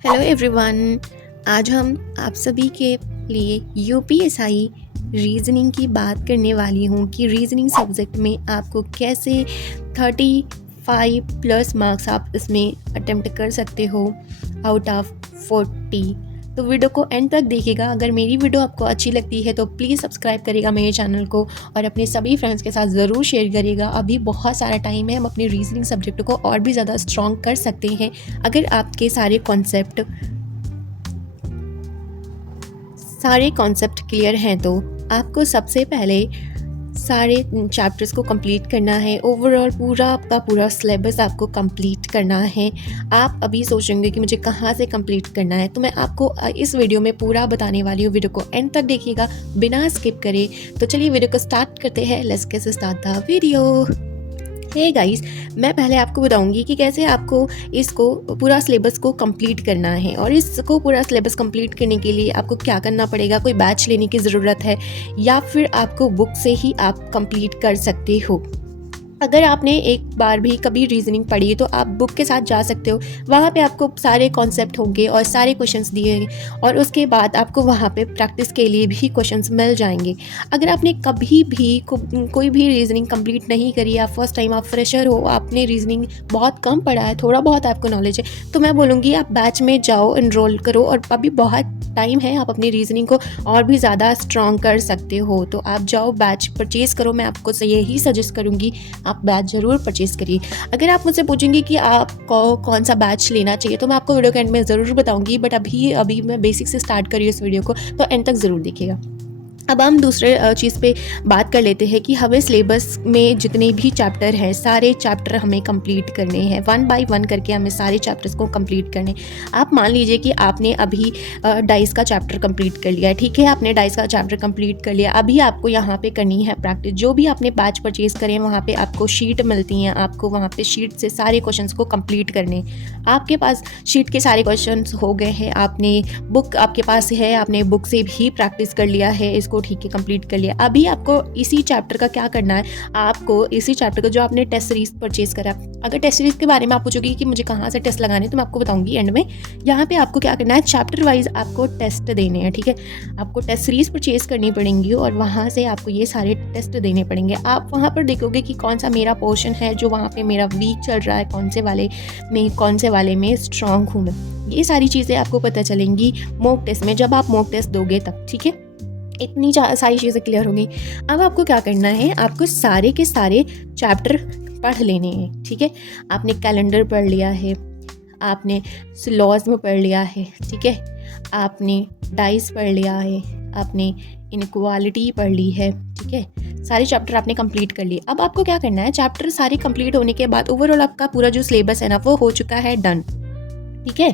Hello everyone. आज हम आप सभी के लिए यूपीएसआई रीजनिंग की बात करने वाली हूँ कि रीजनिंग सब्जेक्ट में आपको कैसे 35 प्लस मार्क्स आप इसमें अटेम्प्ट कर सकते हो आउट ऑफ 40। तो वीडियो को एंड तक देखिएगा। अगर मेरी वीडियो आपको अच्छी लगती है तो प्लीज़ सब्सक्राइब करिएगा मेरे चैनल को और अपने सभी फ्रेंड्स के साथ ज़रूर शेयर करिएगा। अभी बहुत सारा टाइम है, हम अपने रीजनिंग सब्जेक्ट को और भी ज़्यादा स्ट्रॉन्ग कर सकते हैं अगर आपके सारे कॉन्सेप्ट क्लियर हैं। तो आपको सबसे पहले सारे चैप्टर्स को कंप्लीट करना है। ओवरऑल पूरा सिलेबस आपको कंप्लीट करना है। आप अभी सोचेंगे कि मुझे कहाँ से कंप्लीट करना है, तो मैं आपको इस वीडियो में पूरा बताने वाली हूँ। वीडियो को एंड तक देखिएगा बिना स्किप करे। तो चलिए वीडियो को स्टार्ट करते हैं। Let's get start the video. Hey guys, मैं पहले आपको बताऊंगी कि कैसे आपको इसको पूरा सिलेबस को कंप्लीट करना है। और इसको पूरा सिलेबस कंप्लीट करने के लिए आपको क्या करना पड़ेगा, कोई बैच लेने की ज़रूरत है या फिर आपको बुक से ही आप कंप्लीट कर सकते हो। अगर आपने एक बार भी कभी रीजनिंग पढ़ी तो आप बुक के साथ जा सकते हो। वहाँ पे आपको सारे कॉन्सेप्ट होंगे और सारे क्वेश्चंस दिए हैं और उसके बाद आपको वहाँ पे प्रैक्टिस के लिए भी क्वेश्चंस मिल जाएंगे। अगर आपने कभी भी कोई भी रीजनिंग कंप्लीट नहीं करी, आप फर्स्ट टाइम आप फ्रेशर हो, आपने रीजनिंग बहुत कम पढ़ा है, थोड़ा बहुत आपको नॉलेज है, तो मैं बोलूँगी आप बैच में जाओ, इनरोल करो। और अभी बहुत टाइम है, आप अपनी रीजनिंग को और भी ज़्यादा स्ट्रॉन्ग कर सकते हो। तो आप जाओ, बैच परचेज़ करो। मैं आपको यही सजेस्ट करूँगी, आप बैच ज़रूर परचेज़ करिए। अगर आप मुझसे पूछेंगे कि आपको कौन सा बैच लेना चाहिए तो मैं आपको वीडियो के एंड में ज़रूर बताऊँगी। बट अभी मैं बेसिक से स्टार्ट करी इस वीडियो को, तो एंड तक ज़रूर देखिएगा। अब हम दूसरे चीज़ पे बात कर लेते हैं कि हमें सिलेबस में जितने भी चैप्टर हैं, सारे चैप्टर हमें कंप्लीट करने हैं। 1 बाय 1 करके हमें सारे चैप्टर्स को कंप्लीट करने। आप मान लीजिए कि आपने अभी डाइस का चैप्टर कंप्लीट कर लिया है, ठीक है, आपने डाइस का चैप्टर कंप्लीट कर लिया। अभी आपको यहाँ पे करनी है प्रैक्टिस। जो भी आपने बैच परचेज़ करें वहाँ पर आपको शीट मिलती हैं, आपको वहाँ पर शीट से सारे क्वेश्चन को कंप्लीट करने। आपके पास शीट के सारे क्वेश्चन हो गए हैं, आपने बुक आपके पास है, आपने बुक से भी प्रैक्टिस कर लिया है, इसको ठीक है कंप्लीट कर लिया। अभी आपको इसी चैप्टर का क्या करना है, आपको इसी चैप्टर का जो आपने टेस्ट सीरीज परचेज करा, अगर टेस्ट सीरीज के बारे में आप पूछोगे कि मुझे कहाँ से टेस्ट लगाने, तो मैं आपको बताऊंगी एंड में। यहाँ पे आपको क्या करना है, चैप्टर वाइज आपको टेस्ट देने हैं, ठीक है। आपको टेस्ट सीरीज परचेज करनी पड़ेंगी और वहाँ से आपको ये सारे टेस्ट देने पड़ेंगे। आप वहाँ पर देखोगे कि कौन सा मेरा पोर्शन है जो वहाँ पे मेरा वीक चल रहा है, कौन से वाले में स्ट्रांग हूँ मैं। ये सारी चीज़ें आपको पता चलेंगी मॉक टेस्ट में, जब आप मॉक टेस्ट दोगे तब, ठीक है। इतनी सारी चीज़ें क्लियर होंगी। अब आपको क्या करना है, आपको सारे के सारे चैप्टर पढ़ लेने हैं, ठीक है। आपने कैलेंडर पढ़ लिया है, आपने सिलॉजिज्म पढ़ लिया है, ठीक है, आपने डाइस पढ़ लिया है, आपने इनइक्वालिटी पढ़ ली है, ठीक है। सारे चैप्टर आपने कंप्लीट कर लिए। अब आपको क्या करना है, चैप्टर सारे कंप्लीट होने के बाद ओवरऑल आपका पूरा जो सिलेबस है ना, वो हो चुका है डन, ठीक है।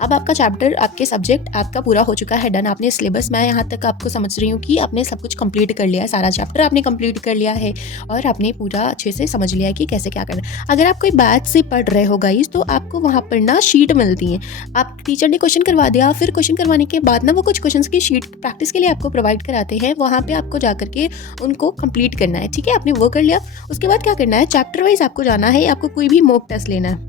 अब आपका चैप्टर, आपके सब्जेक्ट आपका पूरा हो चुका है डन। आपने सिलेबस, मैं यहाँ तक आपको समझ रही हूँ कि आपने सब कुछ कंप्लीट कर लिया है, सारा चैप्टर आपने कंप्लीट कर लिया है और आपने पूरा अच्छे से समझ लिया है कि कैसे क्या करना है। अगर आप कोई बैच से पढ़ रहे हो गाइस, तो आपको वहाँ पर ना शीट मिलती है। आप टीचर ने क्वेश्चन करवा दिया, फिर क्वेश्चन करवाने के बाद ना वो कुछ क्वेश्चन की शीट प्रैक्टिस के लिए आपको प्रोवाइड कराते हैं। वहाँ पर आपको जा करके उनको कंप्लीट करना है, ठीक है। आपने वो कर लिया, उसके बाद क्या करना है, चैप्टर वाइज आपको जाना है। आपको कोई भी मॉक टेस्ट लेना है,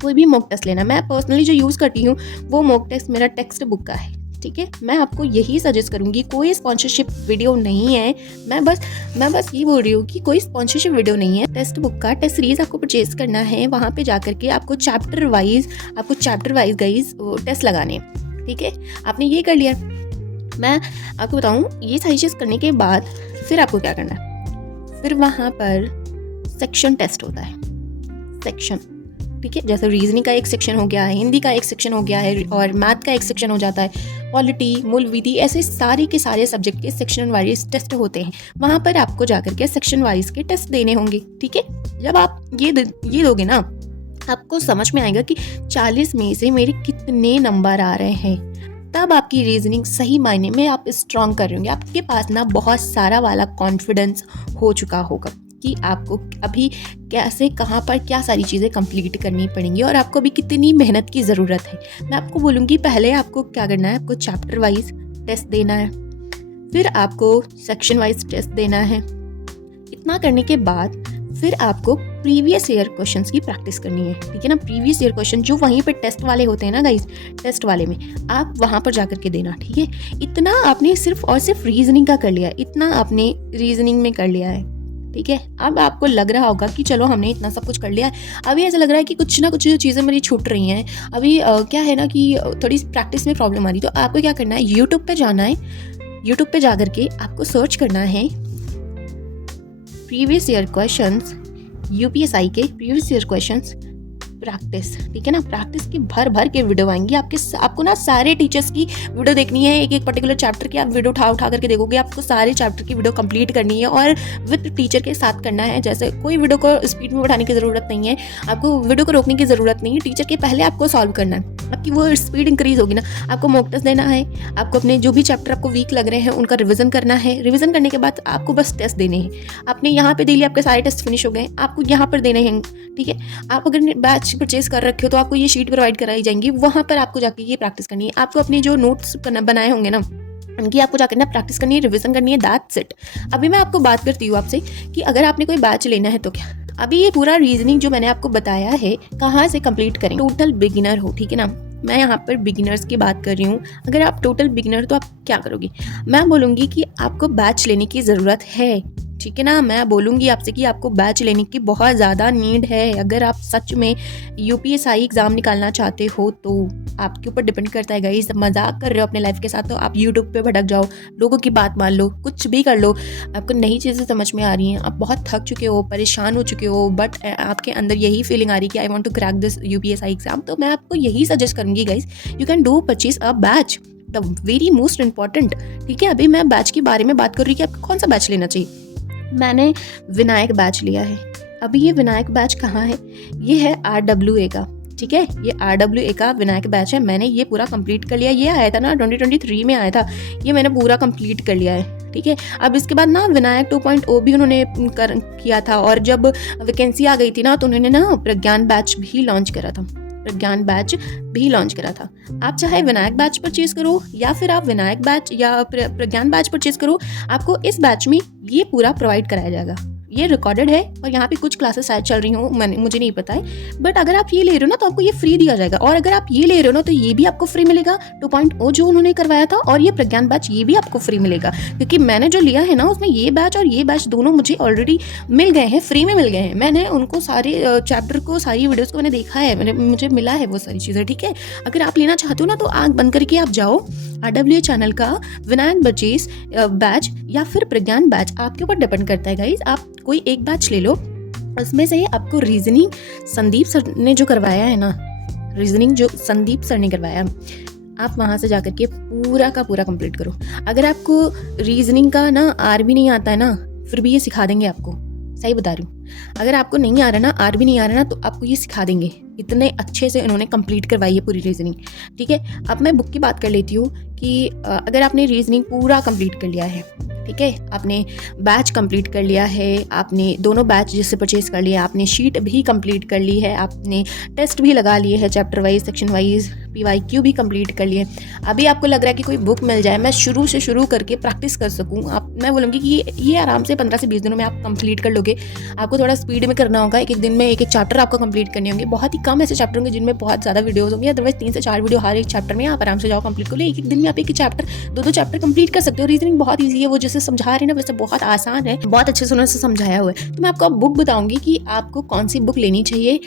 कोई भी मॉक टेस्ट लेना। मैं पर्सनली जो यूज़ करती हूँ वो मॉक टेस्ट मेरा टेक्स्ट बुक का है, ठीक है। मैं आपको यही सजेस्ट करूँगी, कोई स्पॉन्सरशिप वीडियो नहीं है। मैं बस ये बोल रही हूँ कि कोई स्पॉन्सरशिप वीडियो नहीं है। टेक्स्ट बुक का टेस्ट सीरीज आपको परचेज करना है, वहाँ पे जा करके आपको चैप्टर वाइज गाइज टेस्ट लगाने, ठीक है। आपने ये कर लिया। मैं आपको बताऊँ, ये सारी चीज़ करने के बाद फिर आपको क्या करना है, फिर वहाँ पर सेक्शन टेस्ट होता है, सेक्शन, ठीक है। जैसे रीजनिंग का एक सेक्शन हो गया है, हिंदी का एक सेक्शन हो गया है और मैथ का एक सेक्शन हो जाता है, पॉलिटी, मूल विधि, ऐसे सारे के सारे सब्जेक्ट के सेक्शन वाइज टेस्ट होते हैं। वहाँ पर आपको जाकर के सेक्शन वाइज के टेस्ट देने होंगे, ठीक है। जब आप ये दोगे ना, आपको समझ में आएगा कि 40 में से मेरे कितने नंबर आ रहे हैं। तब आपकी रीजनिंग सही मायने में आप स्ट्रॉन्ग कर रहे होंगे। आपके पास ना बहुत सारा वाला कॉन्फिडेंस हो चुका होगा कि आपको अभी कैसे, कहाँ पर क्या सारी चीज़ें कंप्लीट करनी पड़ेंगी और आपको अभी कितनी मेहनत की ज़रूरत है। मैं आपको बोलूँगी, पहले आपको क्या करना है, आपको चैप्टर वाइज टेस्ट देना है, फिर आपको सेक्शन वाइज टेस्ट देना है। इतना करने के बाद फिर आपको प्रीवियस ईयर क्वेश्चंस की प्रैक्टिस करनी है, ठीक है ना। प्रीवियस ईयर क्वेश्चन जो वहीं पे टेस्ट वाले होते हैं ना गाइस, टेस्ट वाले में आप वहाँ पर जा करके देना, ठीक है। इतना आपने सिर्फ और सिर्फ रीजनिंग का कर लिया, इतना आपने रीजनिंग में कर लिया है, ठीक है। अब आपको लग रहा होगा कि चलो हमने इतना सब कुछ कर लिया है, अभी ऐसा लग रहा है कि कुछ ना कुछ चीज़ें मेरी छूट रही हैं, अभी क्या है ना कि थोड़ी प्रैक्टिस में प्रॉब्लम आ रही। तो आपको क्या करना है, यूट्यूब पे जाना है, यूट्यूब पे जा करके आपको सर्च करना है प्रीवियस ईयर क्वेश्चंस, यूपीएसआई के प्रीवियस ईयर क्वेश्चंस प्रैक्टिस, ठीक है ना। प्रैक्टिस की भर भर के वीडियो आएंगी आपको ना सारे टीचर्स की वीडियो देखनी है, एक एक पर्टिकुलर चैप्टर की आप वीडियो उठा करके देखोगे, आपको सारे चैप्टर की वीडियो कंप्लीट करनी है और विद टीचर के साथ करना है। जैसे कोई वीडियो को स्पीड में बढ़ाने की ज़रूरत नहीं है, आपको वीडियो को रोकने की ज़रूरत नहीं है, टीचर के पहले आपको सॉल्व करना है, आपकी वो स्पीड इंक्रीज होगी ना। आपको मॉक टेस्ट देना है, आपको अपने जो भी चैप्टर आपको वीक लग रहे हैं उनका रिविजन करना है, रिविजन करने के बाद आपको बस टेस्ट देने हैं। आपने यहाँ पे दे लिया, आपके सारे टेस्ट फिनिश हो गए, आपको यहाँ पर देने हैं, ठीक है। आप अगर बैच परचेज कर रखे हो तो आपको ये शीट प्रोवाइड कराई जाएंगी, वहाँ पर आपको जाके ये प्रैक्टिस करनी है। आपको अपने जो नोट्स बनाए होंगे ना उनकी आपको जाकर ना प्रैक्टिस करनी है, रिवीजन करनी है, दैट्स इट। अभी मैं आपको बात करती हूँ आपसे कि अगर आपने कोई बैच लेना है तो क्या, अभी ये पूरा रीजनिंग जो मैंने आपको बताया है कहाँ से कंप्लीट करें। टोटल बिगिनर हो, ठीक है ना, मैं यहाँ पर बिगिनर्स की बात कर रही हूँ। अगर आप टोटल बिगिनर तो आप क्या करोगे, मैं बोलूँगी कि आपको बैच लेने की ज़रूरत है, ठीक है ना। मैं बोलूँगी आपसे कि आपको बैच लेने की बहुत ज़्यादा नीड है। अगर आप सच में यूपीएसआई एग्ज़ाम निकालना चाहते हो तो आपके ऊपर डिपेंड करता है गाइस। मजाक कर रहे हो अपने लाइफ के साथ तो आप यूट्यूब पे भटक जाओ, लोगों की बात मान लो, कुछ भी कर लो, आपको नई चीज़ें समझ में आ रही हैं, आप बहुत थक चुके हो, परेशान हो चुके हो, बट आपके अंदर यही फीलिंग आ रही है कि I want to crack this UPSI exam, तो मैं आपको यही सजेस्ट करूँगी guys, you can do purchase a batch, the very most important, ठीक है। अभी मैं बैच के बारे में बात कर रही हूँ कि आपको कौन सा बैच लेना चाहिए। मैंने विनायक बैच लिया है। अभी ये विनायक बैच कहाँ है, ये है RWA का, ठीक है। ये RWA का विनायक बैच है, मैंने ये पूरा कंप्लीट कर लिया। ये आया था ना 2023 में आया था, ये मैंने पूरा कंप्लीट कर लिया है, ठीक है। अब इसके बाद ना विनायक 2.0 भी उन्होंने किया था, और जब वैकेंसी आ गई थी ना तो उन्होंने ना प्रज्ञान बैच भी लॉन्च करा था, प्रज्ञान बैच भी लॉन्च करा था। आप चाहे विनायक बैच परचेज करो या फिर आप विनायक बैच या प्रज्ञान बैच परचेज करो, आपको इस बैच में ये पूरा प्रोवाइड कराया जाएगा। ये रिकॉर्डेड है और यहाँ पे कुछ क्लासेस शायद चल रही हूँ, मुझे नहीं पता है, बट अगर आप ये ले रहे हो ना तो आपको ये फ्री दिया जाएगा। और अगर आप ये ले रहे हो ना तो ये भी आपको फ्री मिलेगा, 2.0 जो उन्होंने करवाया था, और ये प्रज्ञान बैच ये भी आपको फ्री मिलेगा, क्योंकि मैंने जो लिया है ना उसमें ये बैच और ये बैच दोनों मुझे ऑलरेडी मिल गए हैं, फ्री में मिल गए हैं। मैंने उनको सारे चैप्टर को, सारी वीडियोज़ को मैंने देखा है, मुझे मिला है वो सारी चीज़ें, ठीक है। अगर आप लेना चाहते हो ना तो आँख बंद करके आप जाओ RWA चैनल का विनायक परचेज बैच या फिर प्रज्ञान बैच, आपके ऊपर डिपेंड करता है गाइज। आप कोई एक बैच ले लो, उसमें से आपको रीजनिंग संदीप सर ने जो करवाया है ना, रीजनिंग जो संदीप सर ने करवाया, आप वहाँ से जाकर के पूरा का पूरा कंप्लीट करो। अगर आपको रीजनिंग का ना आर भी नहीं आता है ना, फिर भी ये सिखा देंगे आपको, सही बता रही हूँ। अगर आपको नहीं आ रहा ना, आर भी नहीं आ रहा ना, तो आपको ये सिखा देंगे, इतने अच्छे से इन्होंने कंप्लीट करवाई है पूरी रीजनिंग, ठीक है। अब मैं बुक की बात कर लेती हूँ कि अगर आपने रीजनिंग पूरा कंप्लीट कर लिया है, ठीक है, आपने बैच कंप्लीट कर लिया है, आपने दोनों बैच जिससे परचेज कर लिया, आपने शीट भी कंप्लीट कर ली है, आपने टेस्ट भी लगा लिए है, chapter wise, section wise, PYQ भी कंप्लीट कर लिए। अभी आपको लग रहा है कि कोई बुक मिल जाए, मैं शुरू से शुरू करके प्रैक्टिस कर सकूँ, मैं बोलूँगी कि ये आराम से 15 से 20 दिनों में आप कंप्लीट कर लोगे। आपको थोड़ा स्पीड में करना होगा, एक एक दिन में एक एक चैप्टर आपको कंप्लीट करने होंगे। बहुत ही कम ऐसे चैप्टर होंगे जिनमें बहुत ज़्यादा वीडियोज़ होंगी, अदरवाइज 3 से 4 वीडियो हर एक चैप्टर में आप आराम से जाओ कंप्लीट कर लो। एक एक दिन में आप एक चैप्टर, 2 चैप्टर कंप्लीट कर सकते हो। रीजनिंग बहुत ईजी है, वो जैसे समझा रहे हैं ना वैसे बहुत आसान है, बहुत अच्छे से उन्होंने समझाया हुआ है। तो मैं आपको अब बुक बताऊंगी कि आपको कौन सी बुक लेनी चाहिए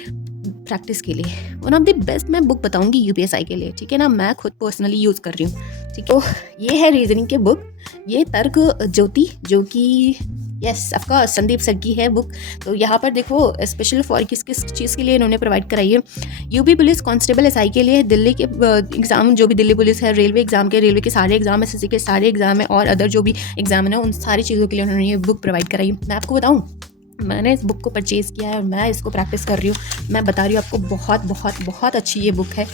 प्रैक्टिस के लिए। वन ऑफ द बेस्ट मैं बुक बताऊंगी यूपीएसआई के लिए, ठीक है ना, मैं खुद पर्सनली यूज़ कर रही हूँ, ठीक है। तो ये है रीजनिंग की बुक, ये तर्क ज्योति, जो कि यस ऑफकोर्स संदीप सर की है बुक। तो यहाँ पर देखो स्पेशल फॉर किस किस चीज़ के लिए इन्होंने प्रोवाइड कराई है। यूपी पुलिस कांस्टेबल SI के लिए, दिल्ली के एग्ज़ाम जो भी दिल्ली पुलिस है, रेलवे एग्ज़ाम के, रेलवे के सारे एग्ज़ाम, SSC के सारे एग्ज़ाम है, और अदर जो भी एग्ज़ाम है ना, उन सारी चीज़ों के लिए उन्होंने ये बुक प्रोवाइड कराई। मैं आपको बताऊँ, मैंने इस बुक को परचेज़ किया है और मैं इसको प्रैक्टिस कर रही हूँ। मैं बता रही हूँ आपको, बहुत बहुत बहुत अच्छी ये बुक है।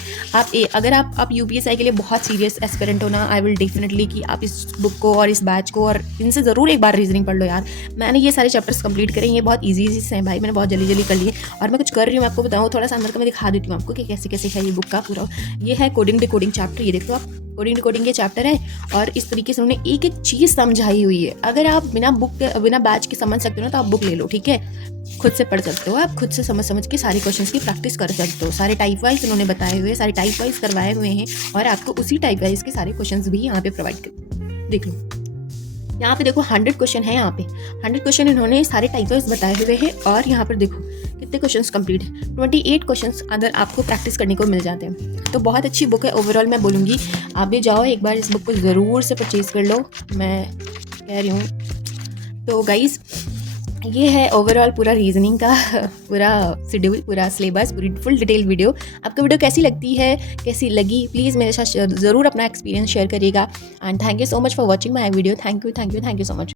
अगर आप UPSI के लिए बहुत सीरियस एस्पिरेंट हो ना, आई विल डेफिनेटली कि आप इस बुक को और इस बैच को और इनसे ज़रूर एक बार रीजनिंग पढ़ लो यार। मैंने ये सारे चैप्टर्स कंप्लीट करे, ये बहुत ईजी से हैं भाई, मैंने बहुत जल्दी जल्दी कर लिए। और मैं कुछ कर रही हूँ, आपको बताऊँ थोड़ा सा अंदर का मैं दिखा देती हूँ आपको कि कैसे कैसे है ये बुक का पूरा। ये है कोडिंग डिकोडिंग चैप्टर, ये देखो आप, कोडिंग डिकोडिंग के चैप्टर है, और इस तरीके से उन्होंने एक एक चीज़ समझाई हुई है। अगर आप बिना बैच के समझ सकते हो ना तो आप बुक ले लो, ठीक है। ठीक है, खुद से पढ़ सकते हो, आप खुद से समझ के सारे क्वेश्चंस की प्रैक्टिस कर सकते हो। सारे टाइप वाइज उन्होंने बताए हुए, सारे टाइप वाइज करवाए हुए हैं और आपको उसी टाइप वाइज के सारे क्वेश्चंस भी यहाँ पे प्रोवाइड कर। देख लो यहाँ पे देखो 100 क्वेश्चन है, यहाँ पे 100 क्वेश्चन इन्होंने सारे टाइप वाइज बताए हुए हैं और यहाँ पर देखो कितने क्वेश्चंस कंप्लीट है, 28 क्वेश्चंस अंदर आपको प्रैक्टिस करने को मिल जाते हैं। तो बहुत अच्छी बुक है ओवरऑल, मैं बोलूँगी आप भी जाओ एक बार इस बुक को ज़रूर से परचेज़ कर लो, मैं कह रही हूँ। तो गाइज़ ये है ओवरऑल पूरा रीजनिंग का पूरा शेड्यूल, पूरा सिलेबस, पूरी फुल डिटेल वीडियो। आपको वीडियो कैसी लगती है, कैसी लगी, प्लीज़ मेरे साथ ज़रूर अपना एक्सपीरियंस शेयर करिएगा। And thank you so much for watching my video. Thank you so much.